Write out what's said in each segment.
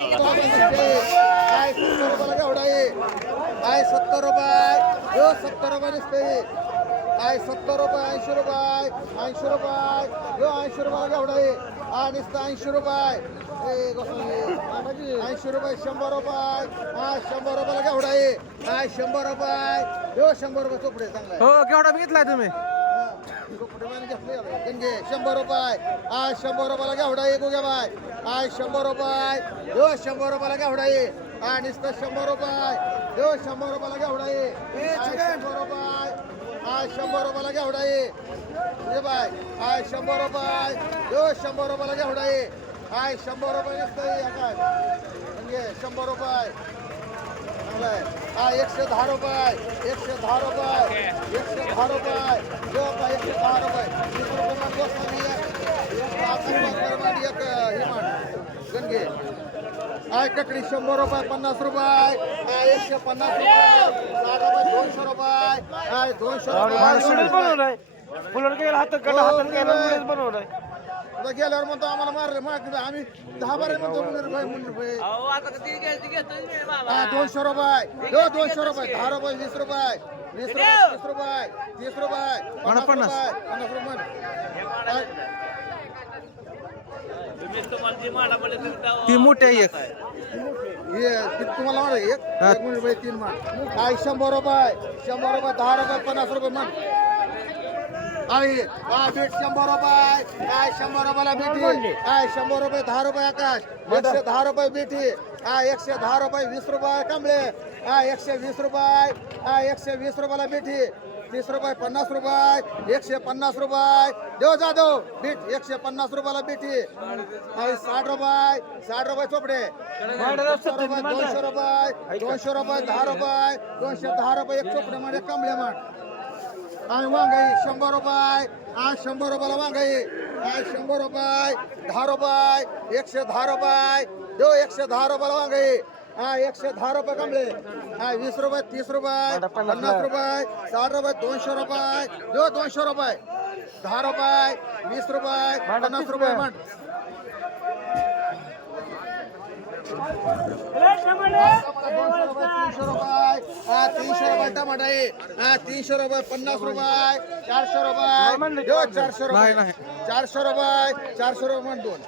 काय सत्तर रुपयाला केवढा आहे काय सत्तर रुपये यो सत्तर रुपये दिसते काय सत्तर रुपये ऐंशी रुपये ऐंशी रुपये यो ऐंशी रुपयाला केवढा आहे हा नुसतं ऐंशी रुपये ऐंशी रुपये शंभर रुपये हा शंभर रुपयाला केवढा आहे काय शंभर रुपये यो शंभर रुपये चोपडे चांगला हो केवढा बघितलाय तुम्ही? गंगे शंभर रुपये. आज शंभर रुपयाला घेवडा आहे गोग्या बाय. आज शंभर रुपये. यो शंभर रुपयाला घेवडा आहे हा नुसतं शंभर रुपये. यो शंभर रुपयाला आहे आज शंभर रुपये. आज शंभर रुपयाला आहे हे बाय. आज शंभर रुपये. यो शंभर रुपयाला घेवडा आहे आज शंभर रुपये नुसतं हे काय गंगे शंभर रुपये. हा एकशे दहा रुपये एकशे दहा रुपये एकशे दहा रुपये. जो का एकशे दहा रुपये वीस रुपये दोस्त आणि एक- हे गणगे. हा ककडी शंभर रुपये पन्नास रुपये. हा एकशे पन्नास रुपये. दोनशे रुपये. हा दोनशे रुपये. बनवलाय. फुलर गेला हात कडा, हातात गेला, बनवलाय. आता गेल्यावर म्हणतो आम्हाला मारले माग आम्ही दहा बारा म्हणतो मुनीर रुपये मुनीर रुपये हा, दोनशे रुपये. हो दोनशे रुपये. दहा रुपये वीस रुपये. वीस रुपये तीस रुपये. तीस रुपये. पन्नास पन्नास. रुपये. पन्नास रुपये. ती मोठी आहे एक. हे किती तुम्हाला मार एक? हा. एक मुनीर रुपये तीन मान काय शंभर रुपये शंभर रुपये दहा रुपये पन्नास रुपये मान आहे हा बीट शंभर रुपये. काय शंभर रुपयाला बीटी काय शंभर रुपये दहा रुपये आकाश? एकशे दहा रुपये बीटी हा एकशे दहा रुपये वीस रुपये कमळे हा एकशे वीस रुपये? हा एकशे वीस रुपयाला बीटी तीस रुपये पन्नास रुपये. एकशे पन्नास रुपये. देव जाधव बीट एकशे पन्नास रुपयाला बीटी साठ रुपये. साठ रुपये चोपडे. रुपये दोनशे रुपये. दोनशे रुपये दहा रुपये. दोनशे दहा रुपये एक चोपडे मध्ये कमळे माठ आणि वांगाई शंभर रुपये. आज शंभर रुपयाला वांगाई आज शंभर रुपये. दहा रुपये. एकशे दहा रुपये. देऊ एकशे दहा रुपयाला वांगाई हा एकशे दहा रुपये कमले. हा वीस रुपये तीस रुपये. पन्नास रुपये. साठ रुपये दोनशे रुपये. देऊ दोनशे रुपये. दहा रुपये वीस रुपये पन्नास रुपये म्हण दोनशे रुपये तीनशे रुपये हा तीनशे रुपये टमाटा आहे हा तीनशे रुपये पन्नास रुपये. चारशे रुपये देऊ चारशे रुपये चारशे रुपये चारशे रुपये. म्हण दोन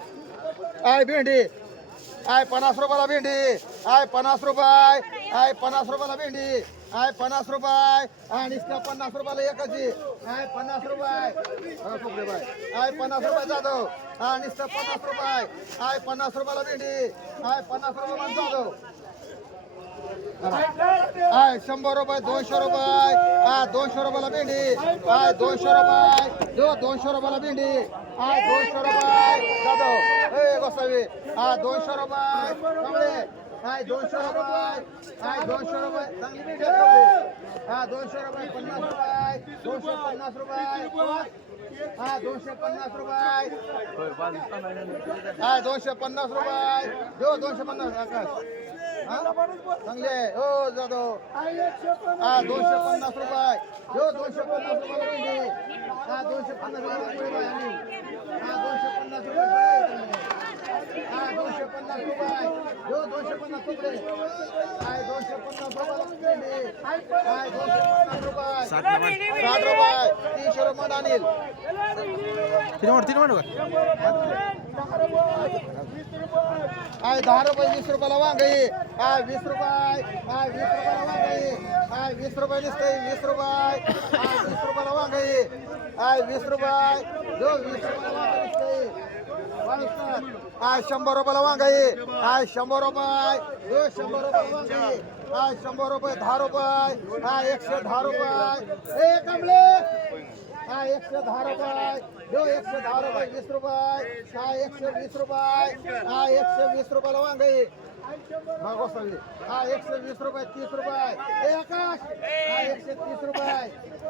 आय भेंडी. आय पन्नास रुपयाला भेंडी. आय पन्नास रुपये आय पन्नास रुपयाला भेंडी. आय पन्नास रुपये. आणि पन्नास रुपयाला एकाची. आय पन्नास रुपये. बाय. आय पन्नास रुपये जाधव. आणि पन्नास रुपये. आय पन्नास रुपयाला भेंडी. आय पन्नास रुपये जाधव. आय शंभर रुपये दोनशे रुपये. आय दोनशे रुपयाला भेंडी. आय दोनशे रुपये. दो दोनशे रुपयाला भेंडी. आय दोनशे रुपये. जाधव. ए गोसावी हा दोनशे रुपये. हाय दोनशे रुपये. हाय दोनशे रुपये. चांगली हा दोनशे रुपये पन्नास रुपये. दोनशे पन्नास रुपये. हा दोनशे पन्नास रुपये. हा दोनशे पन्नास रुपये. देऊ दोनशे पन्नास. आकाश चांगले हो जाधव हा दोनशे पन्नास रुपये. दो दोनशे पन्नास रुपये हा दोनशे पन्नास रुपये हा दोनशे पन्नास रुपये हा दोनशे पन्नास रुपये. दोनशे पन्नास रुपये हाय दोनशे पन्नास रुपये भेंडी दोनशे पन्नास रुपये साठ रुपये तीनशे रुपये अनिल तीन वाट तीन वाटू काय दहा रुपये वीस रुपयाला वांगाई काय वीस रुपये काय वीस रुपयाला वांगाई काय वीस रुपये दिसतंय वीस रुपये हाय वीस रुपयाला वांगाई काय वीस रुपये जो वीस रुपयाला वांगाई आय शंभर रुपयाला वांगाई आय शंभर रुपये. जो शंभर रुपयाला वांगाई आय शंभर रुपये दहा रुपये. आय एकशे दहा रुपये. हे कमले. हा एकशे दहा रुपये. जो एकशे दहा रुपये वीस रुपये. हा एकशे वीस रुपये. हा एकशे वीस रुपयाला वांगाई मागो गोसावी हा एकशे वीस रुपये तीस रुपये ए आकाश हा एकशे तीस रुपये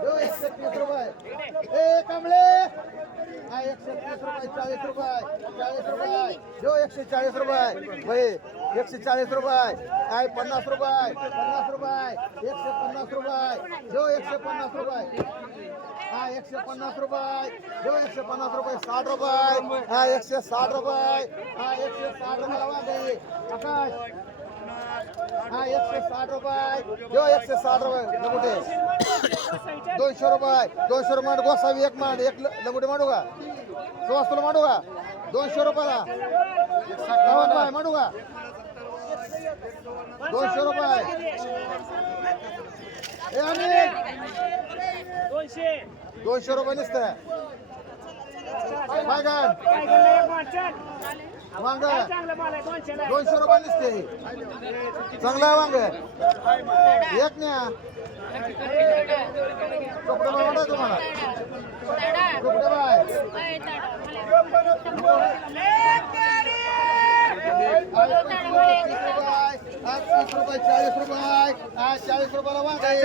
जो एकशे तीस रुपये ए कमळे हा एकशे तीस रुपये चाळीस रुपये चाळीस रुपये जो एकशे चाळीस रुपये भाई एकशे चाळीस रुपये आहे पन्नास रुपये पन्नास रुपये एकशे पन्नास रुपये जो एकशे पन्नास रुपये हा एकशे पन्नास रुपये. जो एकशे पन्नास रुपये साठ रुपये. हा एकशे साठ रुपये. हा एकशे साठ रुपये आकाश. हा एकशे साठ रुपये. जो एकशे साठ रुपये लगुटे. दोनशे रुपये. दोनशे रुपये मांड गोसावी एक मांड एक ल- लगुटे मांडू का? सुवास तुला मांडू का? दोनशे रुपयाला. रुपये मांडू का? दोनशे रुपये. दोनशे रुपये नुसतं वांग. दोनशे रुपये नुसते चांगला आहे वांग. कपडे मांडा तुम्हाला. कपडे बाय तीस रुपये चाळीस रुपये. आज चाळीस रुपयाला वांग. आज.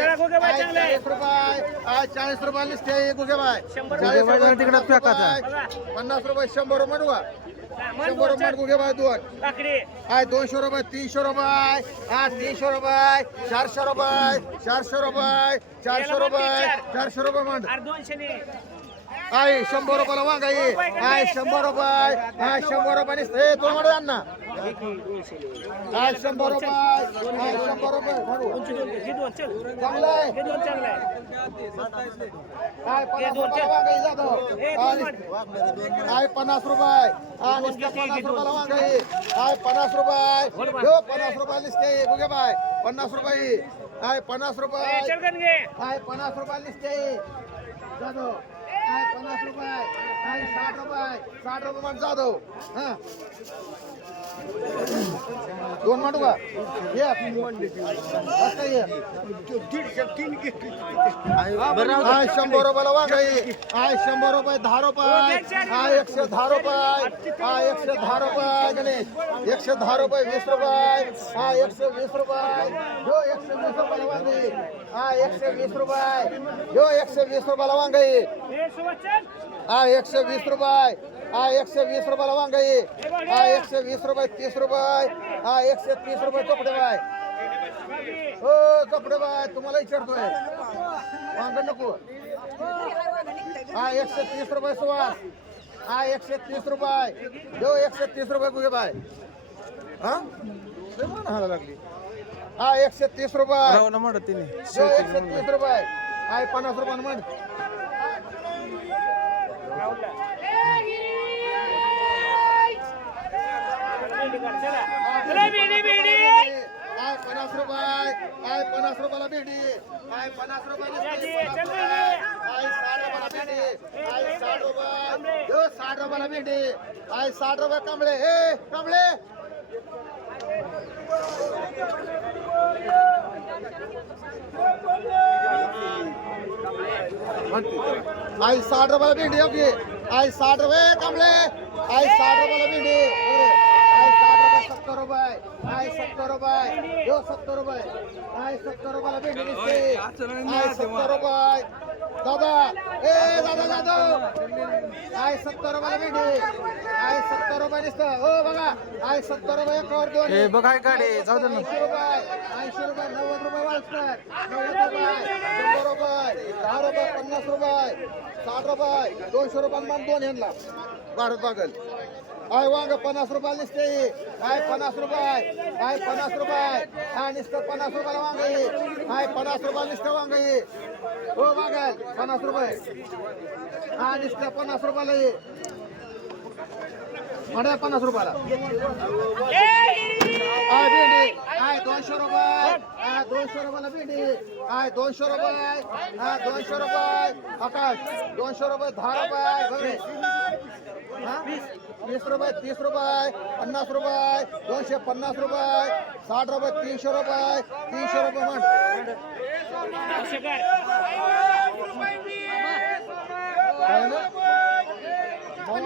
चाळीस रुपये. आज चाळीस रुपयाला नुसते गुगे बाय शंभर चाळीस रुपये, तिकडं पन्नास. रुपये, शंभर रुपये मन शंभर रुपये दोन गुगे बाय दोन. आहे दोनशे रुपये तीनशे रुपये. हा तीनशे रुपये. चारशे रुपये. चारशे रुपये. चारशे रुपये. चारशे रुपये मांड अरे दोनशे आहे शंभर रुपयाला वांगा आहे आहे शंभर रुपये. आहे शंभर रुपये नुसतं. ए तुला म्हणत ना आहे शंभर रुपये. आहे शंभर रुपये. हे चांगलं आहे. हे पन्नास रुपयाला वांगा. हे आहे पन्नास रुपये. हा नुसतं पन्नास रुपयाला वांगा आहे आहे पन्नास रुपये. हो पन्नास रुपये नुसते. Google Pay. पन्नास रुपये. आहे पन्नास रुपये. आहे पन्नास रुपये नुसते. जाधव आहे पन्नास रुपये आहे साठ रुपये. साठ रुपये जाधव. हा. दोन मांडू का? ये. बस काय ये? आहे शंभर रुपयाला वांगा आहे. शंभर रुपये दहा रुपये. आहे एकशे दहा रुपये. हा एकशे दहा रुपये गणेश. एकशे दहा रुपये वीस रुपये. हा एकशे वीस रुपये. हो एकशे वीस रुपयाला वांगे हा एकशे वीस रुपये. हो एकशे वीस रुपयाला वांगे हे एकशे वीस रुपये. हा एकशे वीस रुपयाला वांगे हा एकशे वीस रुपये तीस रुपये. हा एकशे तीस रुपये चोपडे बाय हो चोपडे बाय तुम्हाला विचारतोय वांग नको. हा एकशे तीस रुपये सुवास. हा एकशे तीस रुपये. देऊ एकशे तीस रुपये गुगे बाय. हा? हाणायला लागली. हा एकशे तीस रुपये. एकशे तीस रुपये. हा पन्नास रुपये म्हण पन्नास रुपये. काय पन्नास रुपयाला भेटी. काय पन्नास रुपयाला चल बेडी काय साठ रुपयाला भेटी. काय साठ रुपये. साठ रुपयाला भेटी. काय साठ रुपये कांबळे ए कांबळे आई साठ रुपयाला भेंडी ओके आई साठ रुपये कांबळे. आई साठ रुपयाला भेंडी. आई साठ रुपये सत्तर रुपये. आई सत्तर रुपये. यो सत्तर रुपये. आई सत्तर रुपयाला भेंडी दिसते. आई सत्तर रुपये. दादा ए दादा दादा. आई सत्तर रुपयाला भेंडी. आई सत्तर रुपये दिसतं. हो बघा. आई सत्तर रुपये एकावर दोन. ए बघ काय गाडी. जाऊ दे ना ऐंशी रुपये. ऐंशी रुपये नव्वद रुपये वाचतात नव्वद रुपये. शंभर रुपये. दहा रुपये पन्नास रुपये. साठ रुपये. दोनशे रुपये दोन ह्यांना भारत बागल. आय वांग पन्नास रुपयाला निसते आय पन्नास रुपये. आय पन्नास रुपये. आय नुसतं पन्नास रुपयाला वांग ये आय पन्नास रुपयाला नुसतं वांग ये हो बागल पन्नास रुपये. हा नुसतं पन्नास रुपयाला ये म्हणा पन्नास रुपयाला. आय भेंडी. दोनशे रुपये. आय दोनशे रुपयाला भेंडी. आय दोनशे रुपये. आय दोनशे रुपये. आकाश दोनशे रुपये. दहा रुपये. हा? वीस रुपये तीस रुपये पन्नास रुपये दोनशे पन्नास रुपये साठ रुपये तीनशे रुपये तीनशे रुपये म्हण.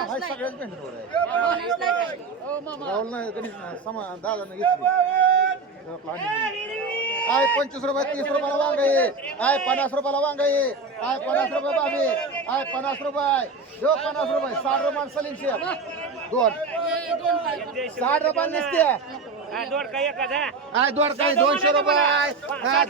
हाय सगळ्याच राहुल नाही दादा नाही घेतली. आय पंचवीस रुपये तीस रुपयाला वांग. आहे आय पन्नास रुपयाला वांग. आहे आय पन्नास रुपये बाबी आय पन्नास रुपये. जो पन्नास रुपये. साठ रुपये सलीम शेख दोन. साठ रुपये नसते. दोन काही दोनशे रुपये.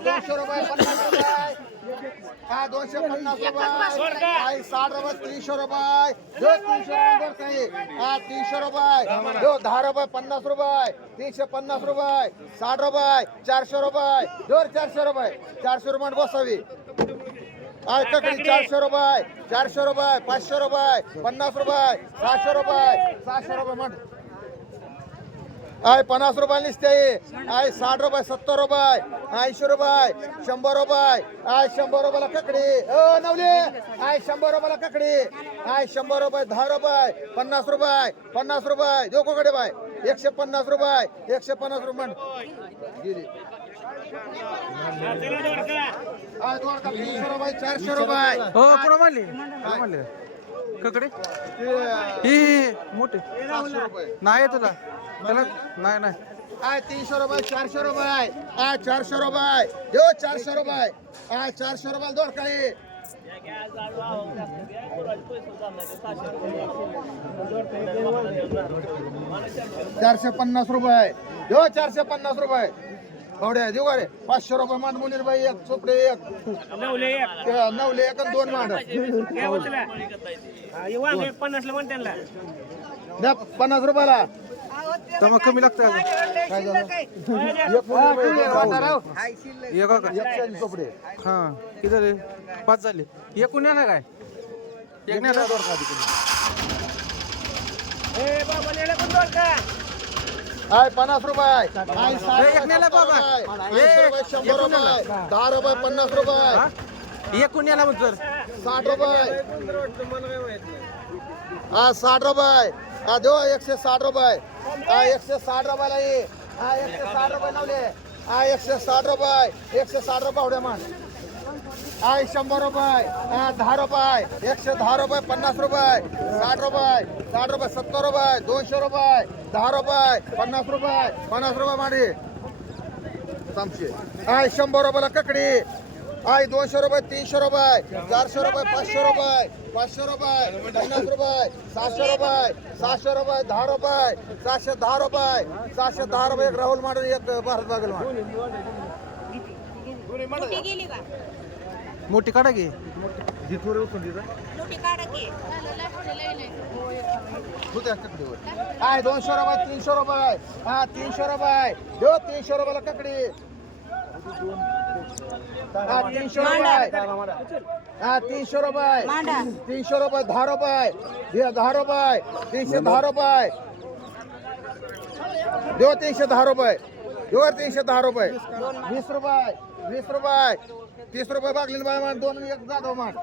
दोनशे रुपये पन्नास रुपये. हा दोनशे पन्नास रुपये. काही साठ रुपये तीनशे रुपये. दो तीनशे रुपये हा तीनशे रुपये. दो दहा रुपये पन्नास रुपये. तीनशे पन्नास रुपये. साठ रुपये चारशे रुपये. दोन चारशे रुपये. चारशे रुपये बसावी. ककडी चारशे रुपये. चारशे रुपये पाचशे रुपये. पन्नास रुपये. सहाशे रुपये. सहाशे रुपये म्हण. आहे पन्नास रुपये निसते आहे साठ रुपये सत्तर रुपये ऐंशी रुपये शंभर रुपये आय शंभर रुपयाला ककडी. ओ नवले. आय शंभर रुपयाला ककडी. आय शंभर रुपये दहा रुपये पन्नास रुपये पन्नास रुपये. देऊ कोकडे बाय. एकशे पन्नास रुपये एकशे पन्नास रुपये म्हण. दोन रुपये चारशे रुपये. हो ककडे ही मोठी. नाही तुला. त्याला नाही नाही. आहे तीनशे रुपये चारशे रुपये आहे. चारशे रुपये. देऊ चारशे रुपये. आहे चारशे रुपये दोन काही चारशे पन्नास रुपये. देऊ चारशे पन्नास रुपये. भावड्या देऊ रे? पाचशे रुपये मांड मुनीर बाई एक चोपडे एक. नवले एक. ते नवले एक आणि दोन मांड. त्यांना. द्या पन्नास रुपयाला. तर मग कमी लागतं अजून. काय झालं? एक मुनीर बाई, दोन मांड. एक हो का एकशे आणि चोपडे. हा किती झाले? पाच झाले. एक कुणी आला काय? एक नाही दोन का? आहे पन्नास रुपये. रुपये, रुपये. शंभर रुपये. दहा रुपये पन्नास रुपये? एक कुणी आला मग तर साठ रुपये. हा साठ रुपये. हा देऊ एकशे साठ रुपये. हा एकशे साठ रुपयाला ये. हा एकशे साठ रुपये लावले. हा एकशे साठ रुपये. एकशे साठ रुपये उड्या मान हा शंभर रुपये. दहा रुपये. एकशे दहा रुपये पन्नास रुपये. साठ रुपये साठ रुपये सत्तर रुपये दोनशे रुपये दहा रुपये पन्नास रुपये पन्नास रुपये माडी. समशे हाय शंभर रुपयाला ककडी. हाय दोनशे रुपये तीनशे रुपये चारशे रुपये पाचशे रुपये पाचशे रुपये पन्नास रुपये सहाशे रुपये सहाशे रुपये दहा रुपये सहाशे दहा रुपये सहाशे दहा रुपये एक राहुल माडून एक भारत बागेल माड मोठी काढा घे की. हाय दोनशे रुपये तीनशे रुपये. हा तीनशे रुपये. देऊ तीनशे रुपयाला ककडी. हा तीनशे रुपये. हा तीनशे रुपये. मांडा. तीनशे रुपये दहा रुपये. हे दहा रुपये. तीनशे दहा रुपये. देऊ तीनशे दहा रुपये. देऊ तीनशे दहा रुपये. वीस रुपये वीस रुपये. तीस रुपये बागलीन बाय मान दोन एक जाधव मान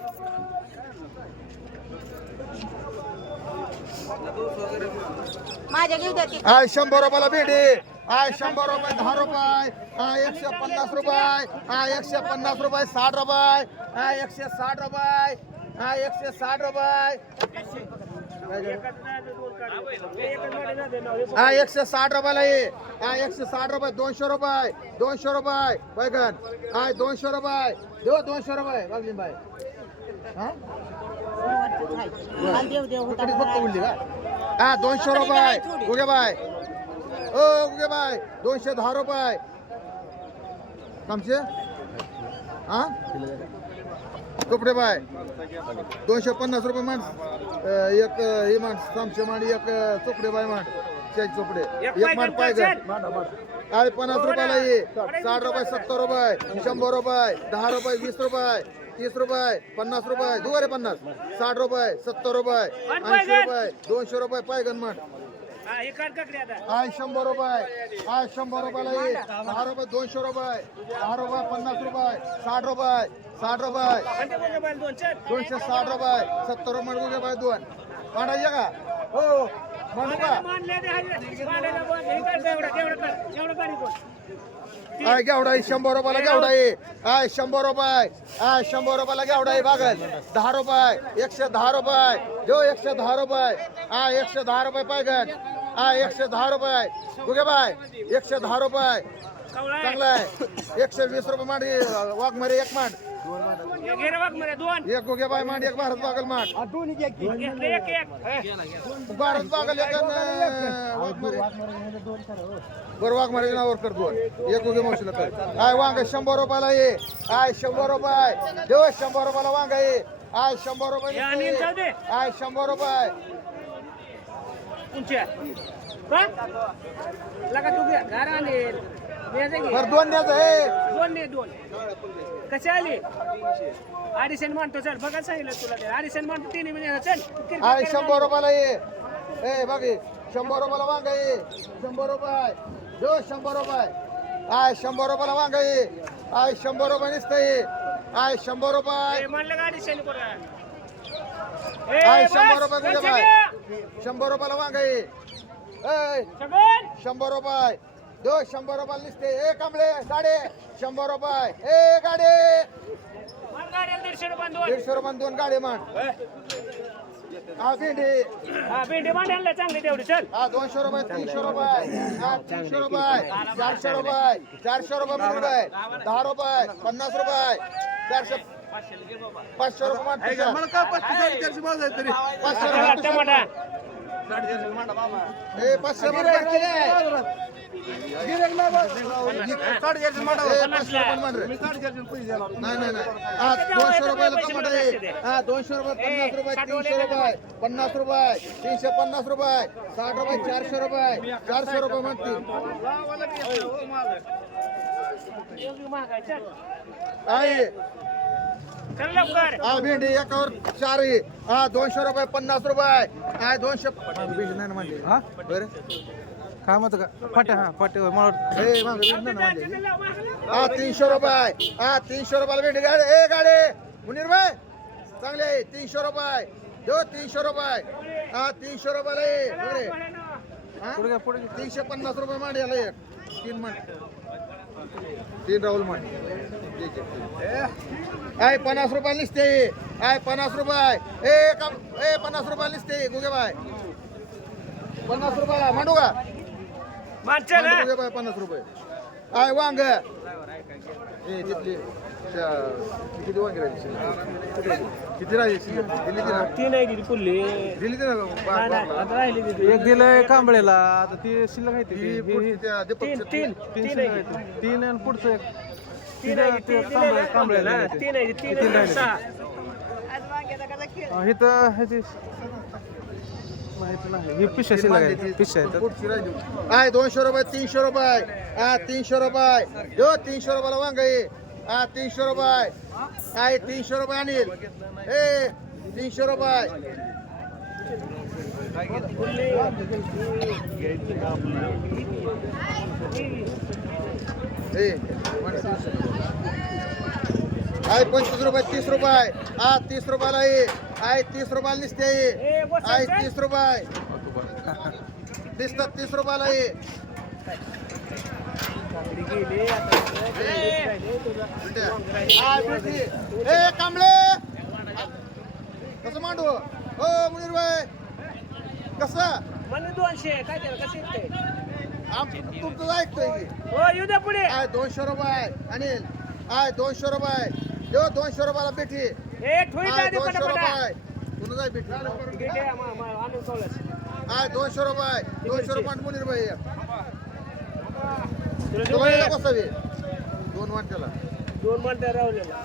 माझ्या घेऊ द्या हाय शंभर रुपयाला भेटे हाय शंभर रुपये दहा रुपये. हा एकशे पन्नास रुपये. हा एकशे पन्नास रुपये साठ रुपये. हा एकशे साठ रुपये. हा एकशे साठ रुपये. हा एकशे साठ रुपयाला ये हा एकशे साठ रुपये दोनशे रुपये दोनशे रुपये. बैगन. हा दोनशे रुपये. देऊ दोनशे रुपये. बघलीन बाय हा? दोनशे रुपये. उगे बाय ओ उगे बाय दोनशे दहा रुपये. कमचे हा? कपडे बाय. दोनशे पन्नास रुपये माण एक हे माण सामशे माण एक चोपडे बाय माण शेज चोपडे. एक माण पाय अरे पन्नास रुपयाला ये साठ रुपये सत्तर रुपये शंभर रुपये दहा रुपये वीस रुपये तीस रुपये पन्नास रुपये दू रे पन्नास. साठ रुपये सत्तर रुपये ऐंशी रुपये दोनशे रुपये पायगन म्हण हा, हे शंभर रुपये. आय शंभर रुपयाला ये दहा रुपये दोनशे रुपये. दहा रुपये पन्नास रुपये. साठ रुपये. साठ रुपये. दोनशे साठ रुपये. सत्तर रुपये दोन. मांडायचे का? हो. आय घेवडा आहे शंभर रुपयाला घेवडा आहे. आय शंभर रुपये. आय शंभर रुपयाला घेवडा आहे बागल. दहा रुपये एकशे दहा रुपये. जो एकशे दहा रुपये. आय एकशे दहा रुपये पायगन आय एकशे दहा रुपये. गुगे बाय एकशे दहा रुपये. चांगला आहे. एकशे वीस रुपये मांडी वाघमारी एक मांड. एक घे रे बघ मरे दोन एक गुगे बाय मांड एक भारत बागल मांड घेतले एक एक भारत बागल एक कर दोन. एक गुगे मावशीला कर. आय वांग शंभर रुपयाला ये. आय शंभर रुपये. देव शंभर रुपयाला वांग ये आय शंभर रुपये. आय शंभर रुपये. दोन द्यायचं हे. दोन ने दोन. कशी आली? अडीचशे मानतो चल बघा सांगितलं तुला ते. अडीचशे मानतो तीन महिने चल आय शंभर रुपयाला ये. ए बघ हे, शंभर रुपयाला वांग ये. शंभर रुपये. देव शंभर रुपये. आय शंभर रुपयाला वांग ये. आय शंभर रुपये नुसतं ये. आय शंभर रुपये. ए, म्हणलं का अडीचशे करा? आय शंभर रुपये बाय शंभर रुपयाला वांग ये. ए शंभर रुपये. दो शंभर रुपयाला दिसते ए कमळे गाडे शंभर रुपये ए गाडे. दीडशे रुपये दोन. दीडशे रुपये दोन गाडी मान हा भेंडी. हा भेंडी मांडायला चांगली तेवढी चल. हा दोनशे रुपये तीनशे रुपये. हा तीनशे रुपये. चारशे रुपये. चारशे रुपये किती रुपये दहा रुपये. पन्नास रुपये. चारशे पाचशे रुपये तुझ्या. पाचशे रुपये. टमाटा पाचशे रुपये. ए, पाचशे रुपये. नाही नाही नाही हा दोनशे रुपयाला टमाटा आहे हा दोनशे रुपये पन्नास रुपये तीनशे रुपये पन्नास रुपये तीनशे पन्नास रुपये साठ रुपये चारशे रुपये चारशे रुपये म्हणतील हा भेंडी एकावर चार हा दोनशे रुपये पन्नास रुपये काय दोनशे भेंडी नाही ना हा काय म्हणतो का फाटे हा फाटे होय, मला. ए मागं ना हा तीनशे रुपये. हा तीनशे रुपयाला भेंडी गाडी ए गाडी. मुनीर भाई चांगले आहे. तीनशे रुपये. देऊ तीनशे रुपये. हा तीनशे रुपयाला ये. बरे हा? पुढे तीनशे पन्नास रुपये मांड याला एक. तीन मांड. तीन राहुल मांड. आय पन्नास रुपये लिस्ते आय पन्नास रुपये. ए कम ए पन्नास रुपये लिस्ते गुगे बाय पन्नास रुपयाला. मांडू का? हा. बाय पन्नास रुपये आय वांग ए तिथली त्या- किती वांगी राहिली शिल्लक? कुठे आहे? किती राहिली शिल्लक? दिली ती ना ती नाही दिली पुल्ली दिली ती ना बा- नाही, नाही, बारला? आता राहिली तिथे. एक दिलंय कांबळेला आता ती शिल्लक आहे ती ही ही- पुढची ही- त्या तीन. तीन तीन तीन शिल्लक आहे आहे ती. तीन आणि पुढचं एक तीन आहे ते तीन कांबळे-. तीन आहे तीन आहे. सहा इथं ह्याची ही पिशा पिशा. आहे दोनशे रुपये तीनशे रुपये. हा तीनशे रुपये. यो तीनशे रुपयाला वांग आहे. हा तीनशे रुपये. आहे तीनशे रुपये अनिल. ए तीनशे रुपये. ए, आहे पंचवीस रुपये तीस रुपये. हा तीस रुपयाला आहे आहे तीस रुपयाला दिसते बस, आहे. तीस रुपये. दिसतात तीस रुपयाला. ए कांबळे. कसं मांडू? हो मुनीर भाई. कसं? दोनशे. काय केलं कसं तुमचं ऐकतोय की. हो येऊ द्या पुढे. आय दोनशे रुपये. अनिल आय दोनशे रुपये. देऊ दोनशे रुपयाला बेटी. ए ठोई दोनशे पटापटा. रुपये कुणा जाय बेटी? गेटे आणून. आय दोनशे रुपये दोनशे रुपये मुनीर भाई तुला देऊ तुला का? दोन वाट्याला. दोन म्हणते राहुलेला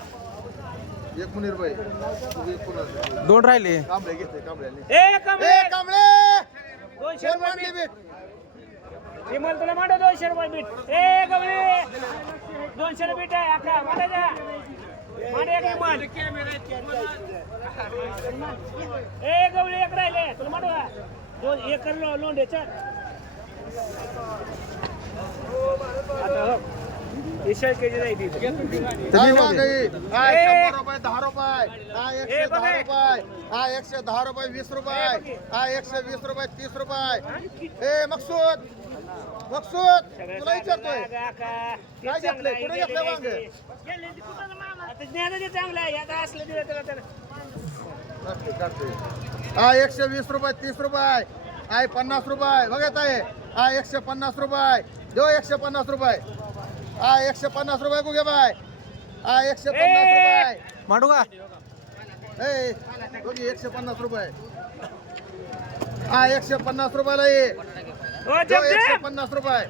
एक मुनीर भाई एक दोन राहिले. कांबळे घेते कांबळ्याने ए कमळे ए कांबळे! दोनशे कोण रुपये मांडली बीट. बेट. मला तुला मांडव दोनशे रुपये बीट. ए कमळे दोनशे रुपये बीट आहे जा. ए गवळी एक राहिले. तुला दोन हो. नाही ती काय वांग आहे? हाय, ए. शंभर रुपये दहा रुपये. हा एकशे बघ. दहा. रुपये. हा एकशे दहा रुपये वीस रुपये. हे. हा एकशे वीस रुपये तीस रुपये. ए मकसूद. मकसूद. तुला विचारतोय. काय घेतलंय? कुठे घेतलंय वांग? चांगलं आहे आता असलं दिलं त्याला त्याला. काढतोय, काढतोय. हा एकशे वीस रुपये तीस रुपये. आहे पन्नास रुपये. बघत आहे हा एकशे पन्नास रुपये. देऊ एकशे पन्नास रुपये. हा एकशे पन्नास रुपये कुठे बाय? हा एकशे पन्नास रुपये. मांडू का? दोघी एकशे पन्नास रुपये. हा एकशे पन्नास रुपयाला ये एकशे पन्नास रुपये.